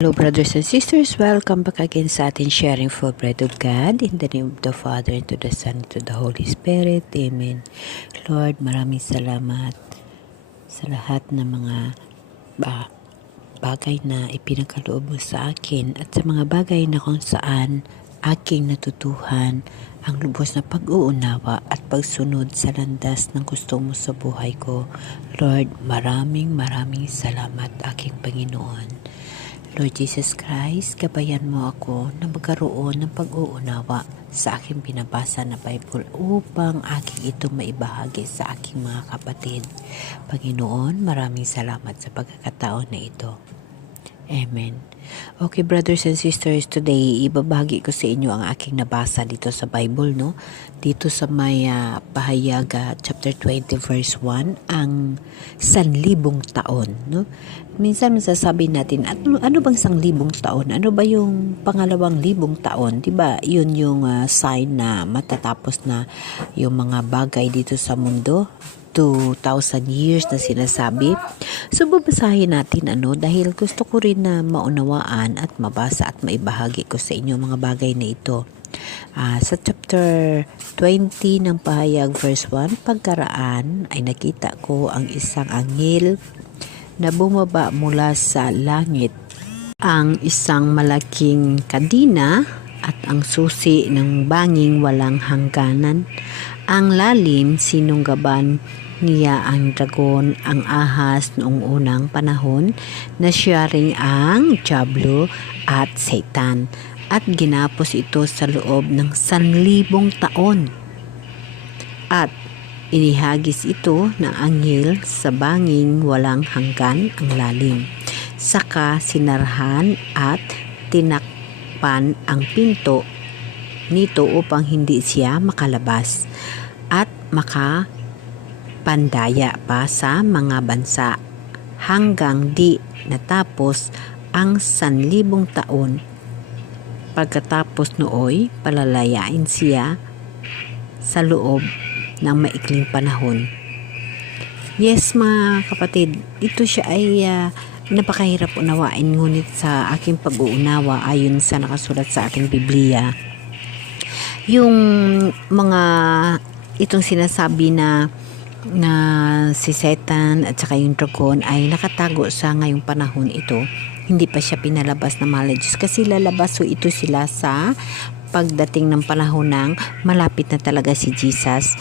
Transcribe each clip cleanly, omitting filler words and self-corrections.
Hello brothers and sisters, welcome back again sa ating sharing for bread of God in the name of the Father, and to the Son, and to the Holy Spirit. Amen. Lord, maraming salamat sa lahat ng mga bagay na ipinagkaloob mo sa akin at sa mga bagay na kung saan aking natutuhan ang lubos na pag-uunawa at pagsunod sa landas ng gusto mo sa buhay ko. Lord, maraming salamat aking Panginoon. Lord Jesus Christ, gabayan mo ako na magkaroon ng pag-uunawa sa aking binabasa na Bible upang aking ito maibahagi sa aking mga kapatid. Panginoon, maraming salamat sa pagkakataon na ito. Amen. Okay, brothers and sisters, today ibabahagi ko sa inyo ang aking nabasa dito sa Bible, no? Dito sa may Pahayag chapter 20 verse 1, ang 1,000 taon, no? Minsan masasabi natin, ano bang 1,000 taon? Ano ba yung pangalawang 1,000 taon? 'Di ba? Yun yung sign na matatapos na yung mga bagay dito sa mundo. 2,000 years na sinasabi. So babasahin natin dahil gusto ko rin na maunawaan at mabasa at maibahagi ko sa inyo mga bagay na ito. Sa chapter 20 ng Pahayag verse 1, pagkaraan ay nakita ko ang isang anghel na bumaba mula sa langit. Ang isang malaking kadina at ang susi ng banging walang hangganan. Ang lalim sinunggaban niya ang dragon, ang ahas noong unang panahon na siya ring ang Diablo at Satan, at ginapos ito sa loob ng 1,000 taon. At inihagis ito ng anghel sa banging walang hanggan ang lalim. Saka sinarhan at tinakpan ang pinto nito upang hindi siya makalabas at makapandaya pa sa mga bansa hanggang di natapos ang 1,000 taon. Pagkatapos nooy palalayain siya sa loob ng maikling panahon. Yes mga kapatid, ito siya ay napakahirap unawain, ngunit sa aking pag-uunawa ayon sa nakasulat sa ating Biblia, yung mga itong sinasabi na si Satan at saka yung dragon ay nakatago sa ngayong panahon ito. Hindi pa siya pinalabas ng mahal na Diyos, kasi lalabas ito sila sa pagdating ng panahon ng malapit na talaga si Jesus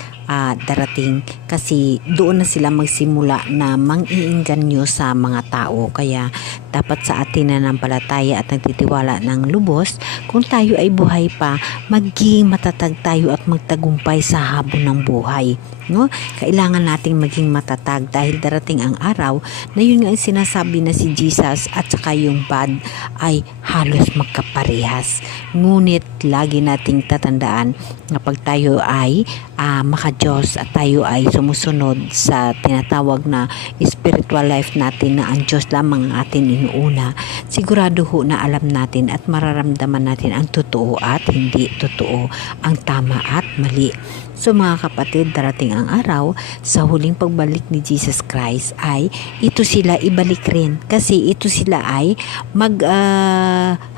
darating, kasi doon na sila magsimula na mang-iinganyo sa mga tao. Kaya dapat sa atin na nampalataya at nagtitiwala ng lubos, kung tayo ay buhay pa, maging matatag tayo at magtagumpay sa habon ng buhay, no? Kailangan nating maging matatag dahil darating ang araw na yun nga ang sinasabi na si Jesus at saka yung bad ay halos magkaparehas. Ngunit lagi nating tatandaan na pag tayo ay maka-Diyos at tayo ay sumusunod sa tinatawag na spiritual life natin, na ang Diyos lamang ang atin inuuna, sigurado ho na alam natin at mararamdaman natin ang totoo at hindi totoo, ang tama at mali. So mga kapatid, darating ang araw sa huling pagbalik ni Jesus Christ ay ito sila ibalik rin, kasi ito sila ay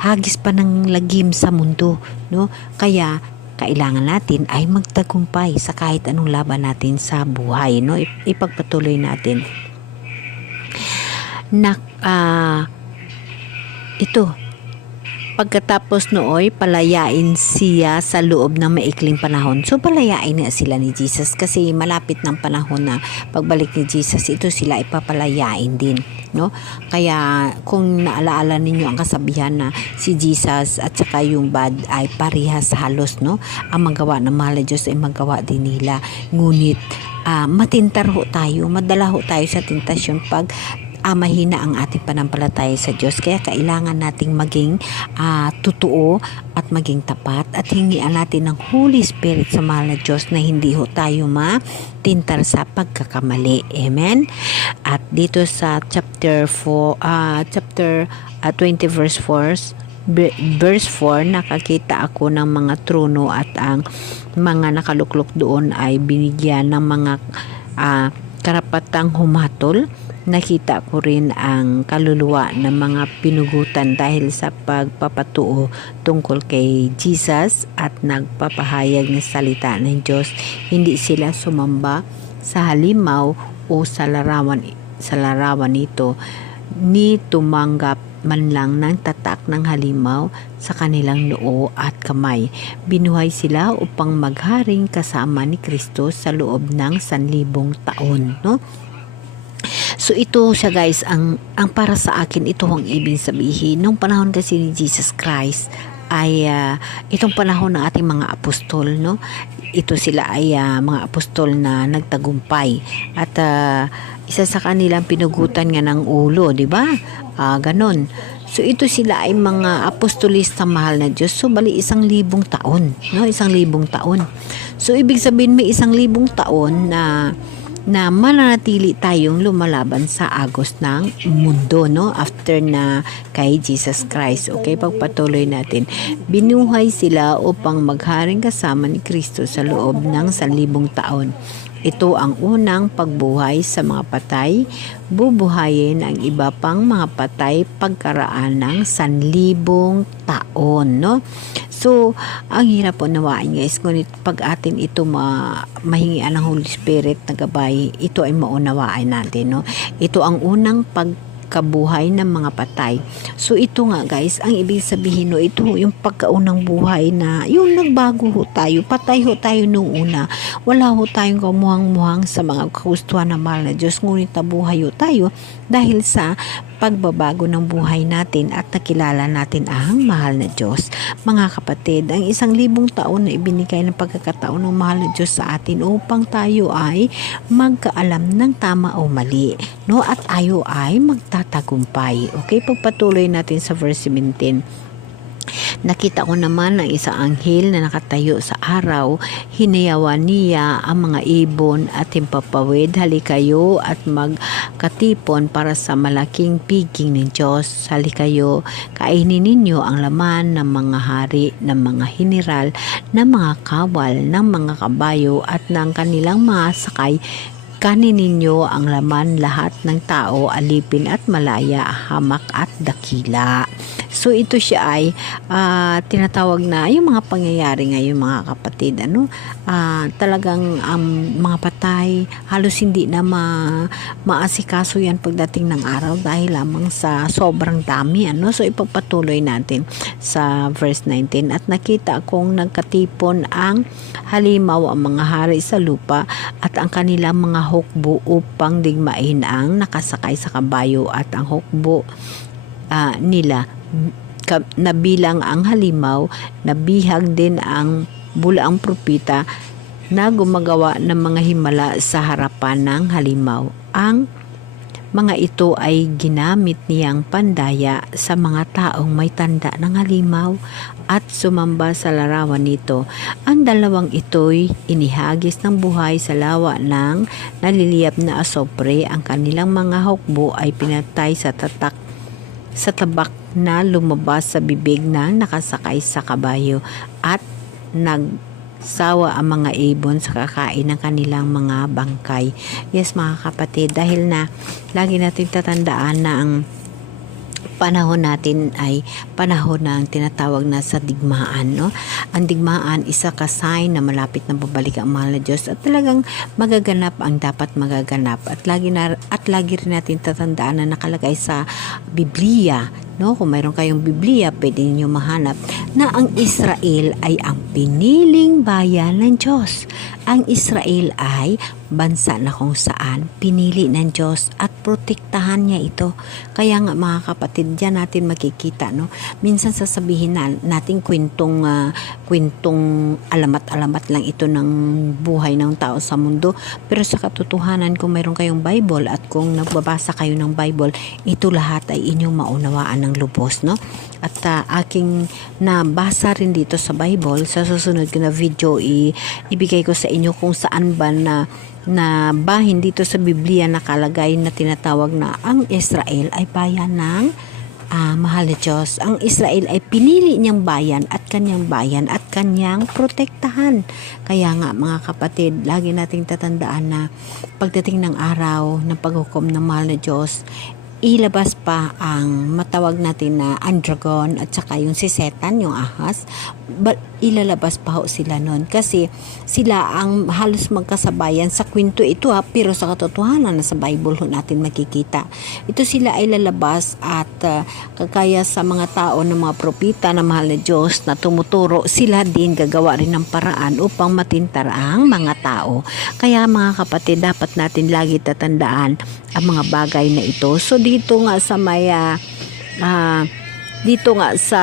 hagis pa ng lagim sa mundo, no? Kaya kailangan natin ay magtagumpay sa kahit anong laban natin sa buhay, no? Ipagpatuloy natin na ito. Pagkatapos nooy palayain siya sa loob ng maikling panahon. So palayain na sila ni Jesus, kasi malapit ng panahon na pagbalik ni Jesus, ito sila ipapalayain din, no? Kaya kung naalaala ninyo ang kasabihan na si Jesus at saka yung bad ay parehas halos, no? Ang magawa ng mahal na Diyos ay magawa din nila. Ngunit matintar ho tayo, madala ho tayo sa tentasyon pag mahina ang ating panampalataya sa Diyos. Kaya kailangan nating maging totoo at maging tapat at hingian natin ng Holy Spirit sa mahal na Diyos na hindi ho tayo matintar sa pagkakamali. Amen? At dito sa chapter 20 verse 4, nakakita ako ng mga trono at ang mga nakaluklok doon ay binigyan ng mga karapatang humatol nakita ko rin ang kaluluwa ng mga pinugutan dahil sa pagpapatuo tungkol kay Jesus at nagpapahayag ng salita ng Diyos. Hindi sila sumamba sa halimaw o sa larawan nito, ni tumanggap man lang ng tatak ng halimaw sa kanilang noo at kamay. Binuhay sila upang magharing kasama ni Kristo sa loob ng 1,000 taon, no? So ito siya guys, ang para sa akin, ito ang ibig sabihin. Nung panahon kasi ni Jesus Christ ay itong panahon ng ating mga apostol, no? Ito sila ay mga apostol na nagtagumpay at isa sa kanilang pinugutan nga ng ulo, di ba? Ganon. So ito sila ay mga apostolista mahal na Diyos. So bali 1,000 taon, no? 1,000 taon. So ibig sabihin may 1,000 taon na mananatili tayong lumalaban sa agos ng mundo, no? After na kay Jesus Christ. Okay, pagpatuloy natin. Binuhay sila upang magharing kasama ni Kristo sa loob ng 1,000 taon. Ito ang unang pagbuhay sa mga patay. Bubuhayin ang iba pang mga patay pagkaraan ng 1,000 taon, no? So, ang hirap po nawain guys, ngunit pag atin ito mahingian ng Holy Spirit na gabay, ito ay maunawaan natin, no? Ito ang unang pagkabuhay ng mga patay. So, ito nga guys, ang ibig sabihin, no, ito yung pagkaunang buhay na yung nagbago ho tayo, patay ho tayo nung una. Wala ho tayong kamuhang-muhang sa mga kagustuhan ng mahal na Diyos, ngunit nabuhay ho tayo dahil sa pagbabago ng buhay natin at nakilala natin ang mahal na Diyos. Mga kapatid, ang 1,000 taon na ibinigay ng pagkakataon ng mahal na Diyos sa atin upang tayo ay magkaalam ng tama o mali, no? At tayo ay magtatagumpay. Okay, pagpatuloy natin sa verse 17. Nakita ko naman ang isang anghel na nakatayo sa araw. Hinayawan niya ang mga ibon at himpapawid, halikayo at magkatipon para sa malaking piging ng Diyos. Halikayo, kainin ninyo ang laman ng mga hari, ng mga general, ng mga kawal, ng mga kabayo at ng kanilang mga sakay. Kanin ninyo ang laman lahat ng tao, alipin at malaya, hamak at dakila. So ito siya ay tinatawag na yung mga pangyayari ngayon mga kapatid, talagang mga patay halos hindi na maasikaso yan pagdating ng araw dahil lamang sa sobrang dami, So ipagpatuloy natin sa verse 19. At nakita kong nagkatipon ang halimaw, ang mga hari sa lupa at ang kanilang mga hukbo upang digmain ang nakasakay sa kabayo, at ang hukbo nila nabilang ang halimaw, nabihag din ang bulaang propeta na gumagawa ng mga himala sa harapan ng halimaw. Ang mga ito ay ginamit niyang pandaya sa mga taong may tanda ng halimaw at sumamba sa larawan nito. Ang dalawang ito'y inihagis ng buhay sa lawa ng naliliyab na asopre. Ang kanilang mga hukbo ay pinatay sa tabak na lumabas sa bibig ng nakasakay sa kabayo, at nagsawa ang mga ibon sa kakain ng kanilang mga bangkay. Yes mga kapatid, dahil na lagi natin tatandaan na ang panahon natin ay panahon ng tinatawag na sa digmaan, no? Ang digmaan, isa ka sign na malapit na babalik ang mahal na Diyos at talagang magaganap ang dapat magaganap, at lagi rin natin tatandaan na nakalagay sa Biblia, no? Kung mayroon kayong Biblia, pwede niyo mahanap na ang Israel ay ang piniling bayan ng Diyos. Ang Israel ay bansa na kung saan pinili ng Diyos at protektahan niya ito. Kaya nga mga kapatid, diyan natin makikita, no? Minsan sasabihin natin kwentong alamat-alamat lang ito ng buhay ng tao sa mundo, pero sa katotohanan, kung mayroon kayong Bible at kung nagbabasa kayo ng Bible, ito lahat ay inyong maunawaan ng lubos, no? At aking nabasa rin dito sa Bible, sa susunod ko na video ibigay ko sa inyo kung saan ba na bahin dito sa Biblia nakalagay na tinatawag na ang Israel ay bayan ng mahal na Diyos. Ang Israel ay pinili niyang bayan at kanyang bayan at kanyang protektahan. Kaya nga mga kapatid, lagi nating tatandaan na pagdating ng araw ng paghukom ng mahal na Diyos, ilabas pa ang matawag natin na Andragon at saka yung si Satan, yung ahas, ilalabas pa ho sila nun kasi sila ang halos magkasabayan sa kwento ito pero sa katotohanan na sa Bible ho natin makikita. Ito sila ay lalabas at kagaya sa mga tao ng mga propita na mahal na Diyos na tumuturo, sila din gagawa rin ng paraan upang matintar ang mga tao. Kaya mga kapatid, dapat natin lagi tatandaan ang mga bagay na ito. So dito nga sa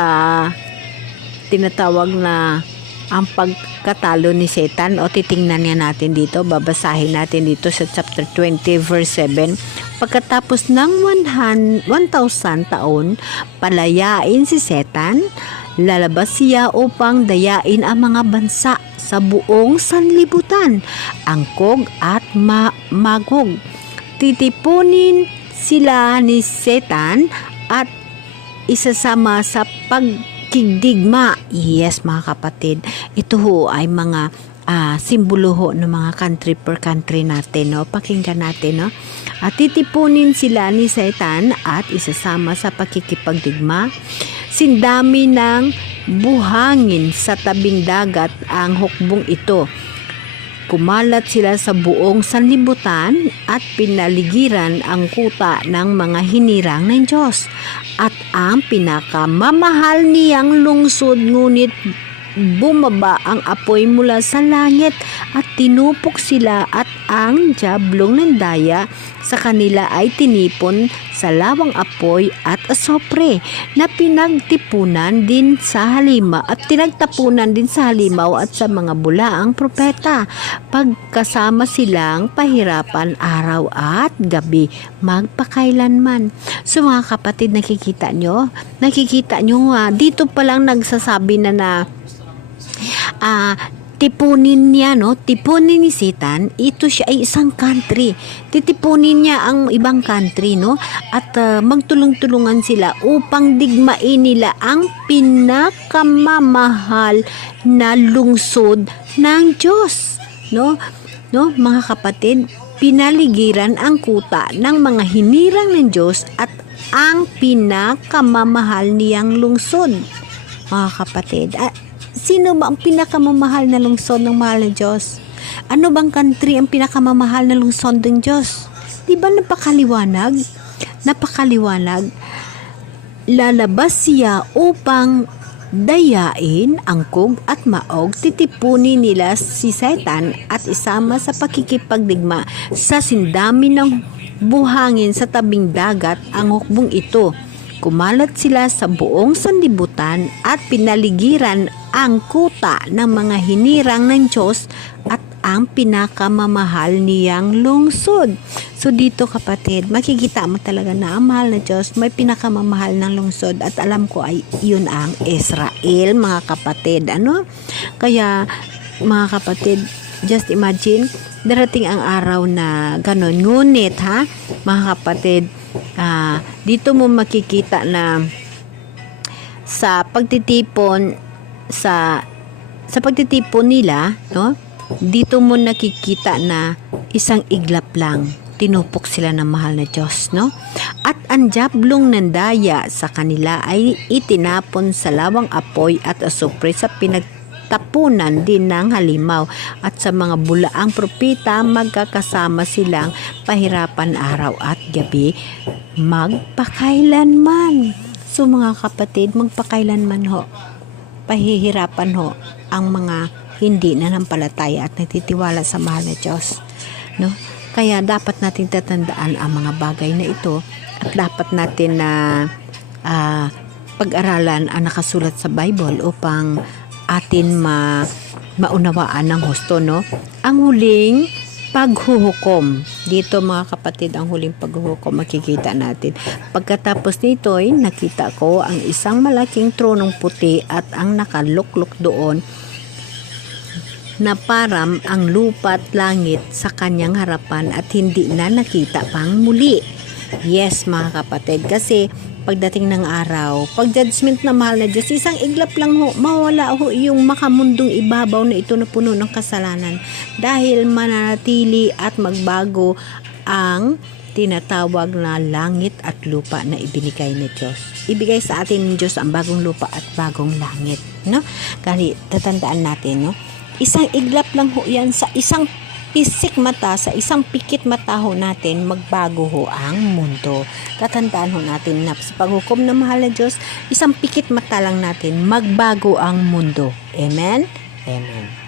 tinatawag na ang pagkatalo ni Satan, o titingnan niya natin dito, babasahin natin dito sa chapter 20 verse 7. Pagkatapos ng 1,000 taon, palayain si Satan, lalabas siya upang dayain ang mga bansa sa buong sanlibutan, angkog at magog. Titipunin sila ni Satan at isasama sa pagkigdigma. Yes mga kapatid, ito ho ay mga simbolo ho ng mga country per country natin, no? Pakinggan natin, no? At titipunin sila ni Satan at isasama sa pakikipagdigma. Sindami ng buhangin sa tabing dagat ang hukbong ito. Kumalat sila sa buong sanlibutan at pinaligiran ang kuta ng mga hinirang ng Diyos at ang pinakamamahal niyang lungsod, ngunit bumaba ang apoy mula sa langit at tinupok sila at ang diablong ng daya sa kanila ay tinipon sa lawang apoy at asopre na pinagtapunan din sa halimaw at sa mga bulaang propeta, pagkasama silang pahirapan araw at gabi magpakailanman. So mga kapatid, nakikita nyo dito pa lang nagsasabi na tipunin niya, no? Tipunin ni Satan, ito siya ay isang country. Titipunin niya ang ibang country, no? At magtulong-tulungan sila upang digmain nila ang pinakamamahal na lungsod ng Diyos, no? No, mga kapatid, pinaligiran ang kuta ng mga hinirang ng Diyos at ang pinakamamahal niyang lungsod. Mga kapatid, sino ba ang pinakamamahal na lungsod ng mahal na Diyos? Ano bang country ang pinakamamahal na lungsod ng Diyos? Di ba napakaliwanag? Napakaliwanag. Lalabas siya upang dayain, angkog at maog. Titipunin nila si Satan at isama sa pakikipagdigma sa sindami ng buhangin sa tabing dagat ang hukbong ito. Kumalat sila sa buong sanlibutan at pinaligiran ang kuta ng mga hinirang ng Diyos at ang pinakamamahal niyang lungsod. So dito kapatid, makikita mo talaga na ang mahal na Diyos may pinakamamahal ng lungsod at alam ko ay yun ang Israel, mga kapatid. Kaya mga kapatid, just imagine, darating ang araw na ganon. Ngunit mga kapatid, dito mo makikita na sa pagtitipon sa pagtitipon nila, no? Dito mo nakikita na isang iglap lang tinupok sila ng mahal na Diyos, no? At ang diablong ng daya sa kanila ay itinapon sa lawang apoy at asupre sa pinagtapunan din ng halimaw at sa mga bulaang propeta magkakasama silang pahirapan araw at gabi magpakailanman. So mga kapatid, magpakailanman ho, pahihirapan ho ang mga hindi nanampalataya at nagtitiwala sa mahal na Diyos, no? Kaya dapat natin tatandaan ang mga bagay na ito at dapat natin na pag-aralan ang nakasulat sa Bible upang atin maunawaan ng husto, no? Ang huling paghuhukom. Dito mga kapatid, ang huling paghuhukom makikita natin. Pagkatapos nito ay nakita ko ang isang malaking tronong puti at ang nakaluklok doon na param ang lupa at langit sa kanyang harapan at hindi na nakita pang muli. Yes mga kapatid, kasi pagdating ng araw. Pag judgment na mahal na Diyos, isang iglap lang ho, mawala ho yung makamundong ibabaw na ito na puno ng kasalanan. Dahil mananatili at magbago ang tinatawag na langit at lupa na ibinigay ni Diyos. Ibigay sa atin ng Diyos ang bagong lupa at bagong langit, no? Kasi tatandaan natin, no? Isang iglap lang ho yan sa isang pisik mata, sa isang pikit mata ho natin, magbago ho ang mundo. Tatandaan ho natin na sa paghukom ng mahal na Diyos, isang pikit mata lang natin, magbago ang mundo. Amen? Amen.